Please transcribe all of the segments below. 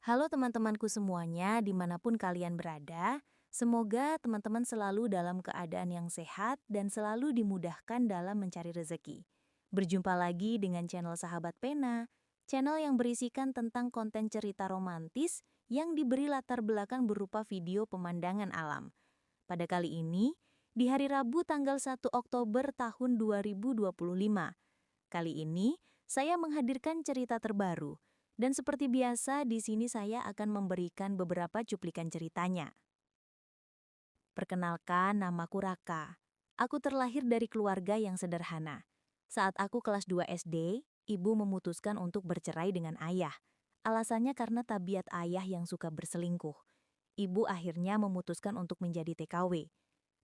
Halo teman-temanku semuanya, dimanapun kalian berada. Semoga teman-teman selalu dalam keadaan yang sehat dan selalu dimudahkan dalam mencari rezeki. Berjumpa lagi dengan channel Sahabat Pena, channel yang berisikan tentang konten cerita romantis yang diberi latar belakang berupa video pemandangan alam. Pada kali ini, di hari Rabu tanggal 1 Oktober tahun 2025. Kali ini, saya menghadirkan cerita terbaru. Dan seperti biasa, di sini saya akan memberikan beberapa cuplikan ceritanya. Perkenalkan, namaku Raka. Aku terlahir dari keluarga yang sederhana. Saat aku kelas 2 SD, ibu memutuskan untuk bercerai dengan ayah. Alasannya karena tabiat ayah yang suka berselingkuh. Ibu akhirnya memutuskan untuk menjadi TKW.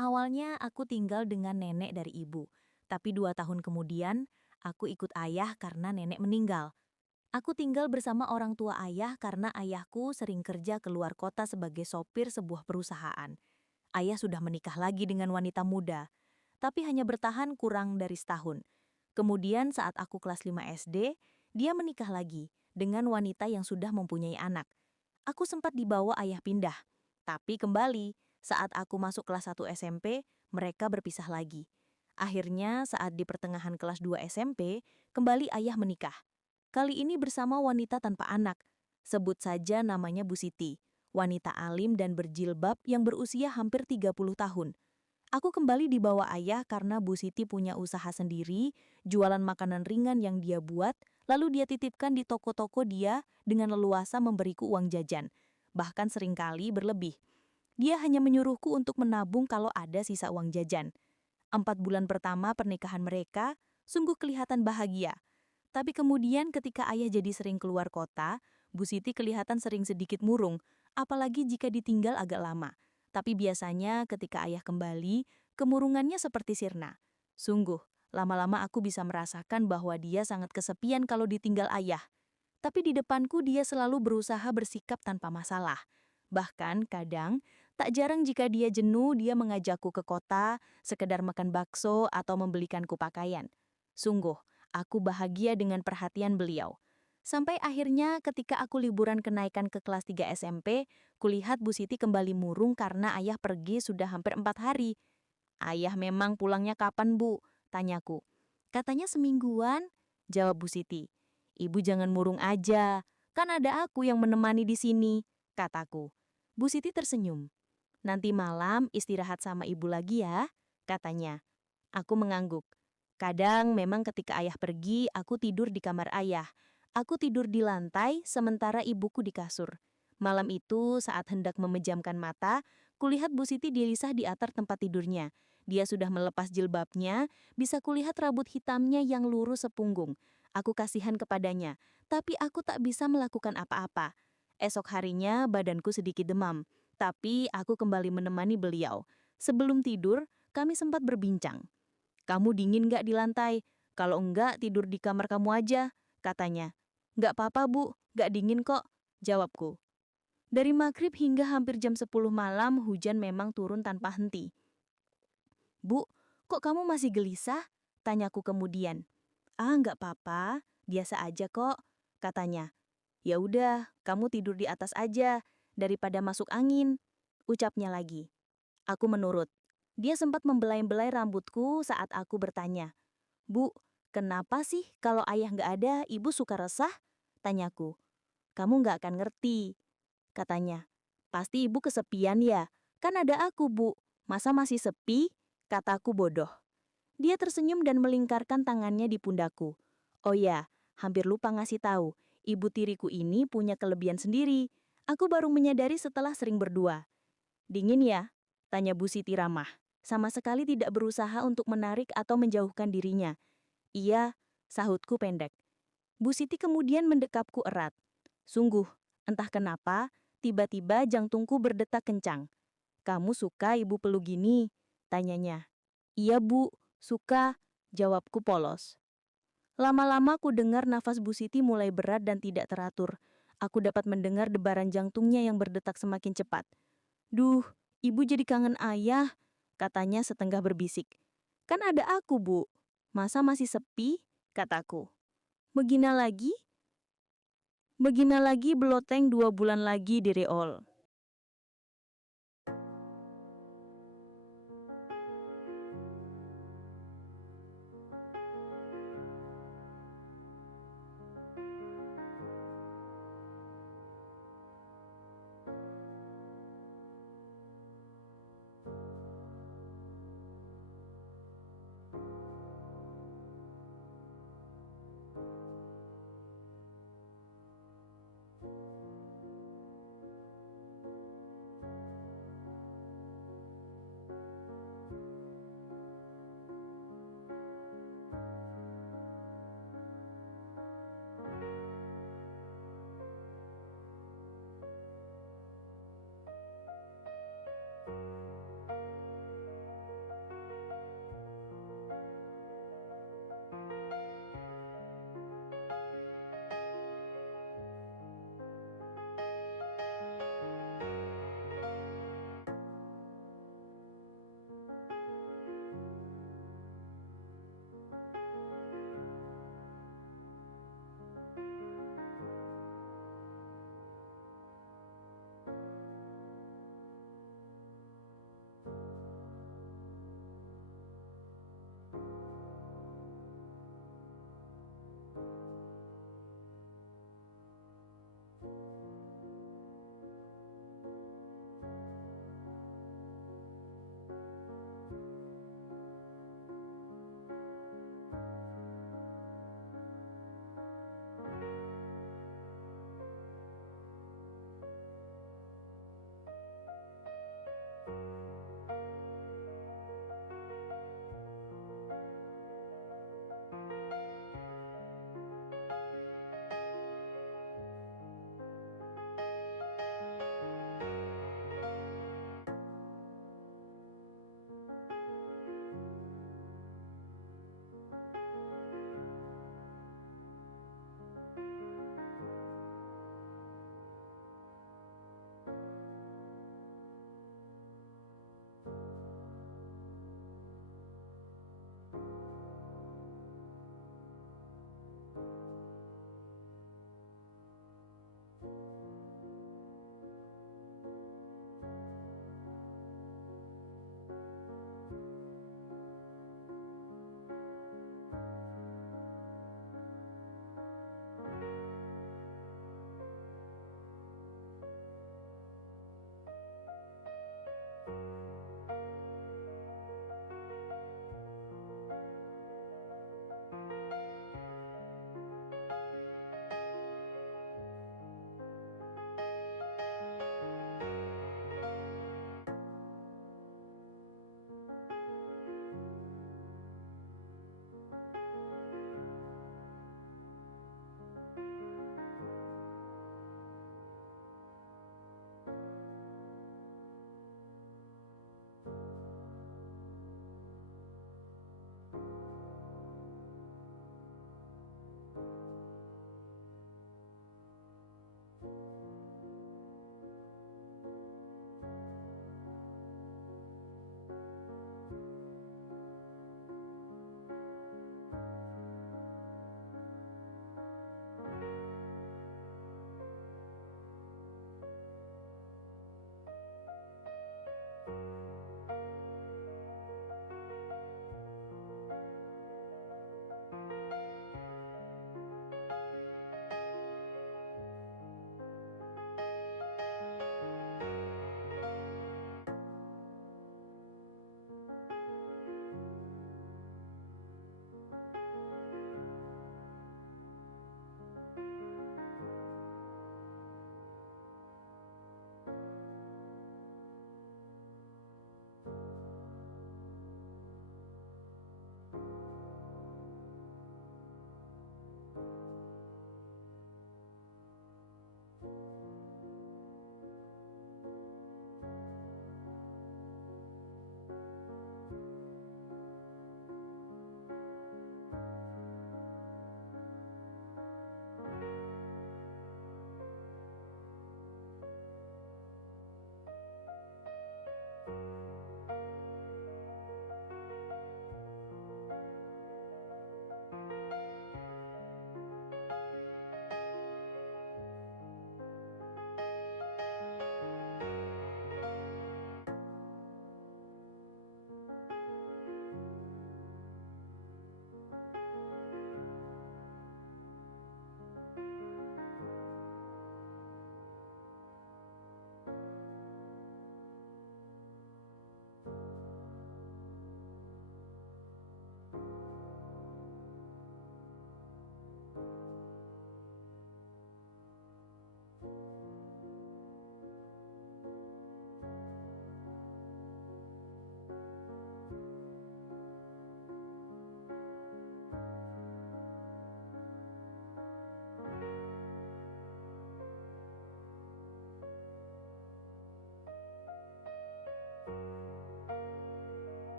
Awalnya aku tinggal dengan nenek dari ibu, tapi 2 tahun kemudian aku ikut ayah karena nenek meninggal. Aku tinggal bersama orang tua ayah karena ayahku sering kerja keluar kota sebagai sopir sebuah perusahaan. Ayah sudah menikah lagi dengan wanita muda, tapi hanya bertahan kurang dari setahun. Kemudian saat aku kelas 5 SD, dia menikah lagi dengan wanita yang sudah mempunyai anak. Aku sempat dibawa ayah pindah, tapi kembali saat aku masuk kelas 1 SMP, mereka berpisah lagi. Akhirnya saat di pertengahan kelas 2 SMP, kembali ayah menikah. Kali ini bersama wanita tanpa anak. Sebut saja namanya Bu Siti, wanita alim dan berjilbab yang berusia hampir 30 tahun. Aku kembali dibawa ayah karena Bu Siti punya usaha sendiri, jualan makanan ringan yang dia buat, lalu dia titipkan di toko-toko dia dengan leluasa memberiku uang jajan, bahkan seringkali berlebih. Dia hanya menyuruhku untuk menabung kalau ada sisa uang jajan. 4 bulan pertama pernikahan mereka sungguh kelihatan bahagia. Tapi kemudian ketika ayah jadi sering keluar kota, Bu Siti kelihatan sering sedikit murung, apalagi jika ditinggal agak lama. Tapi biasanya ketika ayah kembali, kemurungannya seperti sirna. Sungguh, lama-lama aku bisa merasakan bahwa dia sangat kesepian kalau ditinggal ayah. Tapi di depanku dia selalu berusaha bersikap tanpa masalah. Bahkan kadang, tak jarang jika dia jenuh, dia mengajakku ke kota, sekedar makan bakso atau membelikanku pakaian. Sungguh, aku bahagia dengan perhatian beliau. Sampai akhirnya ketika aku liburan kenaikan ke kelas 3 SMP, kulihat Bu Siti kembali murung karena ayah pergi sudah hampir 4 hari. Ayah memang pulangnya kapan, Bu? Tanyaku. Katanya semingguan, jawab Bu Siti. Ibu jangan murung aja, kan ada aku yang menemani di sini, kataku. Bu Siti tersenyum. Nanti malam istirahat sama ibu lagi ya, katanya. Aku mengangguk. Kadang memang ketika ayah pergi, aku tidur di kamar ayah. Aku tidur di lantai, sementara ibuku di kasur. Malam itu, saat hendak memejamkan mata, kulihat Bu Siti dilisah di atap tempat tidurnya. Dia sudah melepas jilbabnya, bisa kulihat rambut hitamnya yang lurus sepunggung. Aku kasihan kepadanya, tapi aku tak bisa melakukan apa-apa. Esok harinya badanku sedikit demam, tapi aku kembali menemani beliau. Sebelum tidur, kami sempat berbincang. Kamu dingin nggak di lantai? Kalau enggak, tidur di kamar kamu aja, katanya. Nggak apa-apa, Bu, nggak dingin kok, jawabku. Dari maghrib hingga hampir jam 10 malam, hujan memang turun tanpa henti. Bu, kok kamu masih gelisah? Tanyaku kemudian. Ah, nggak apa-apa, biasa aja kok, katanya. Ya udah, kamu tidur di atas aja, daripada masuk angin, ucapnya lagi. Aku menurut. Dia sempat membelai-belai rambutku saat aku bertanya. Bu, kenapa sih kalau ayah nggak ada, ibu suka resah? Tanyaku. Kamu nggak akan ngerti, katanya. Pasti ibu kesepian ya, kan ada aku, Bu. Masa masih sepi? Kataku bodoh. Dia tersenyum dan melingkarkan tangannya di pundaku. Oh ya, hampir lupa ngasih tahu, ibu tiriku ini punya kelebihan sendiri. Aku baru menyadari setelah sering berdua. Dingin ya? Tanya Bu Siti ramah. Sama sekali tidak berusaha untuk menarik atau menjauhkan dirinya. Iya, sahutku pendek. Bu Siti kemudian mendekapku erat. Sungguh, entah kenapa, tiba-tiba jantungku berdetak kencang. Kamu suka ibu peluk gini? Tanyanya. Iya Bu, suka, jawabku polos. Lama-lama ku dengar nafas Bu Siti mulai berat dan tidak teratur. Aku dapat mendengar debaran jantungnya yang berdetak semakin cepat. Duh, ibu jadi kangen ayah, katanya setengah berbisik. Kan ada aku, Bu. Masa masih sepi? Kataku. Begina lagi? Begina lagi beloteng 2 bulan lagi di reol.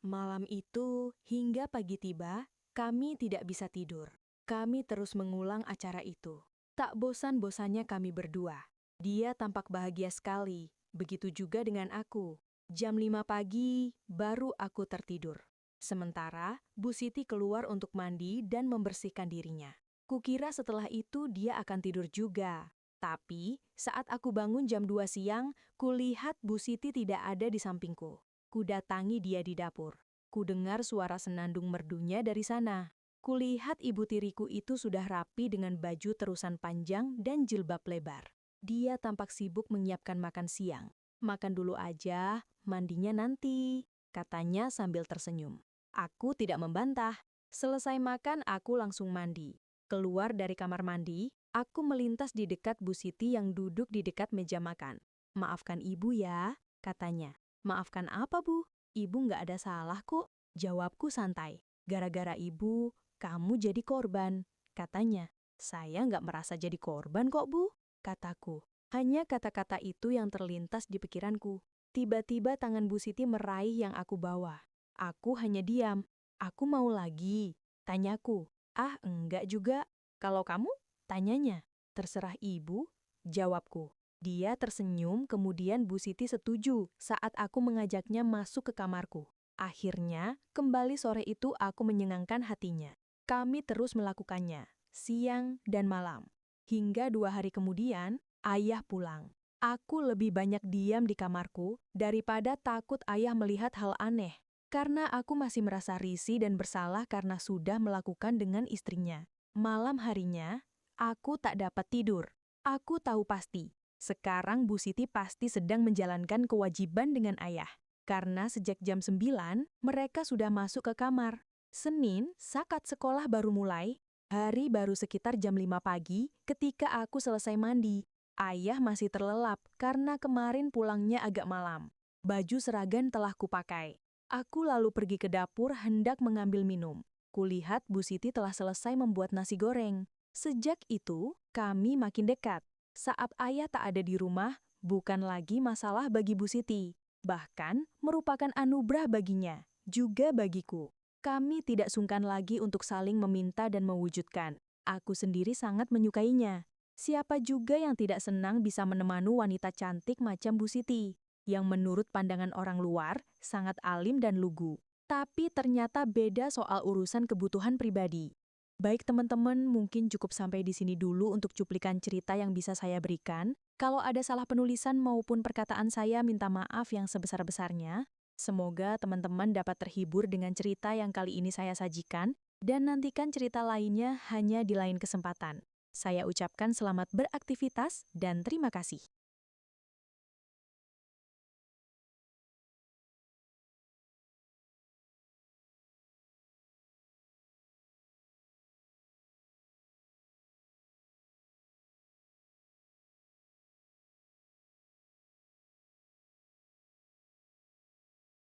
Malam itu, hingga pagi tiba, kami tidak bisa tidur. Kami terus mengulang acara itu. Tak bosan-bosannya kami berdua. Dia tampak bahagia sekali, begitu juga dengan aku. Jam 5 pagi, baru aku tertidur. Sementara, Bu Siti keluar untuk mandi dan membersihkan dirinya. Kukira setelah itu dia akan tidur juga. Tapi, saat aku bangun jam 2 siang, kulihat Bu Siti tidak ada di sampingku. Kudatangi dia di dapur. Kudengar suara senandung merdunya dari sana. Kulihat ibu tiriku itu sudah rapi dengan baju terusan panjang dan jilbab lebar. Dia tampak sibuk menyiapkan makan siang. Makan dulu aja, mandinya nanti, katanya sambil tersenyum. Aku tidak membantah. Selesai makan, aku langsung mandi. Keluar dari kamar mandi, aku melintas di dekat Bu Siti yang duduk di dekat meja makan. "Maafkan ibu ya," katanya. "Maafkan apa, Bu? Ibu nggak ada salah kok." Jawabku santai. "Gara-gara ibu, kamu jadi korban," katanya. "Saya nggak merasa jadi korban kok, Bu," kataku. Hanya kata-kata itu yang terlintas di pikiranku. Tiba-tiba tangan Bu Siti meraih yang aku bawa. Aku hanya diam. "Aku mau lagi," tanyaku. "Ah, enggak juga." "Kalau kamu?" tanyanya. "Terserah ibu," jawabku. Dia tersenyum, kemudian Bu Siti setuju saat aku mengajaknya masuk ke kamarku. Akhirnya, kembali sore itu aku menyenangkan hatinya. Kami terus melakukannya, siang dan malam. Hingga 2 hari kemudian, ayah pulang. Aku lebih banyak diam di kamarku daripada takut ayah melihat hal aneh. Karena aku masih merasa risih dan bersalah karena sudah melakukan dengan istrinya. Malam harinya, aku tak dapat tidur. Aku tahu pasti. Sekarang Bu Siti pasti sedang menjalankan kewajiban dengan ayah. Karena sejak jam 9, mereka sudah masuk ke kamar. Senin, saat sekolah baru mulai, hari baru sekitar jam 5 pagi ketika aku selesai mandi. Ayah masih terlelap karena kemarin pulangnya agak malam. Baju seragam telah kupakai. Aku lalu pergi ke dapur hendak mengambil minum. Kulihat Bu Siti telah selesai membuat nasi goreng. Sejak itu, kami makin dekat. Saat ayah tak ada di rumah, bukan lagi masalah bagi Bu Siti. Bahkan merupakan anugerah baginya, juga bagiku. Kami tidak sungkan lagi untuk saling meminta dan mewujudkan. Aku sendiri sangat menyukainya. Siapa juga yang tidak senang bisa menemani wanita cantik macam Bu Siti, yang menurut pandangan orang luar sangat alim dan lugu. Tapi ternyata beda soal urusan kebutuhan pribadi. Baik teman-teman, mungkin cukup sampai di sini dulu untuk cuplikan cerita yang bisa saya berikan. Kalau ada salah penulisan maupun perkataan saya, minta maaf yang sebesar-besarnya. Semoga teman-teman dapat terhibur dengan cerita yang kali ini saya sajikan, dan nantikan cerita lainnya hanya di lain kesempatan. Saya ucapkan selamat beraktivitas dan terima kasih.